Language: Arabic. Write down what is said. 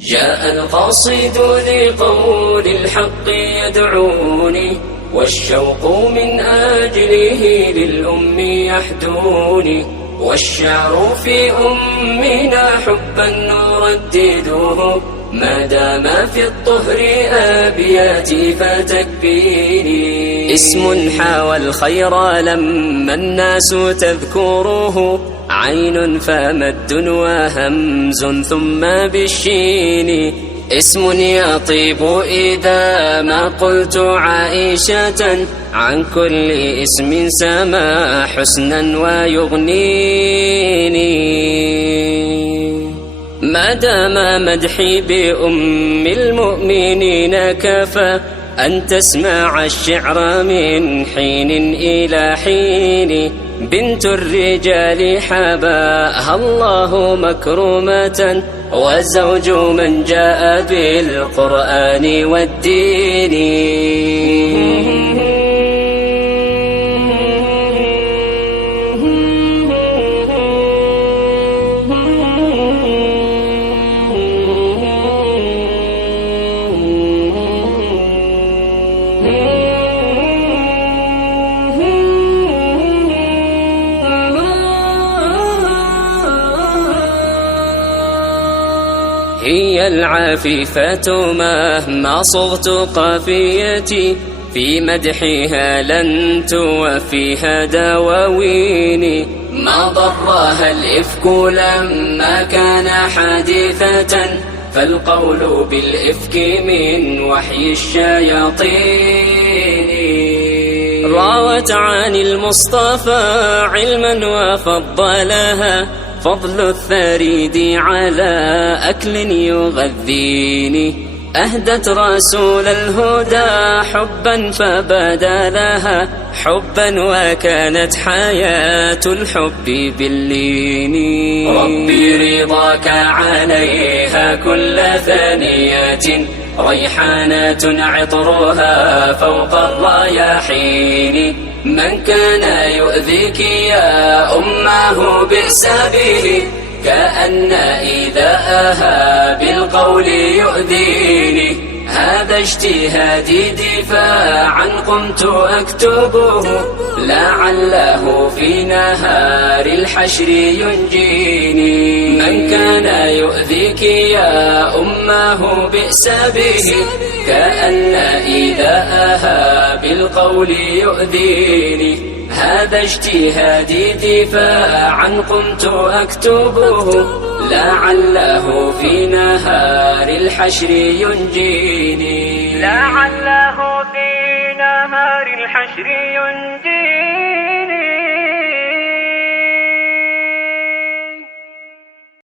جاء القاصد لقول الحق يدعوني، والشوق من أجله للأم يحدوني، والشعر في أمنا حبا نردده، ما دام في الطهر أبياتي فتكبيني. اسم حاوى الخير لما الناس تذكره، عين فمد وهمز ثم بالشين. اسم يطيب إذا ما قلت عائشة، عن كل اسم سما حسنا ويغنيني. ما دام مدحي بأم المؤمنين كفى، أن تسمع الشعر من حين إلى حين. بنت الرجال حباها الله مكرمة، وزوج من جاء بالقرآن والدين. هي العفيفة مهما صغت قافيتي، في مدحها لن توفيها دواويني. ما ضرها الإفك لما كان حادثة، فالقول بالإفك من وحي الشياطين. راوت عن المصطفى علما وفضلها، فضل الثريد على أكل يغذيني. أهدت رسول الهدى حبا فبدا لها حبا، وكانت حياة الحب باللين. ربي رضاك عليها كل ثانية، ريحانة عطرها فوق الرياحين. من كان يؤذيك يا أمه بئس به، كأن إيذاءها بالقول يؤذيني. هذا اجتهادي دفاعا قمت أكتبه، لعله في نهار الحشر ينجيني. من كان يؤذيك يا أمه بئس به، كأن إيذاءها بالقول يؤذيني. هذا اجتهادي دفاعا قمت أكتبه، لعله في نهار الحشر ينجيني. لعله في نهار الحشر ينجيني.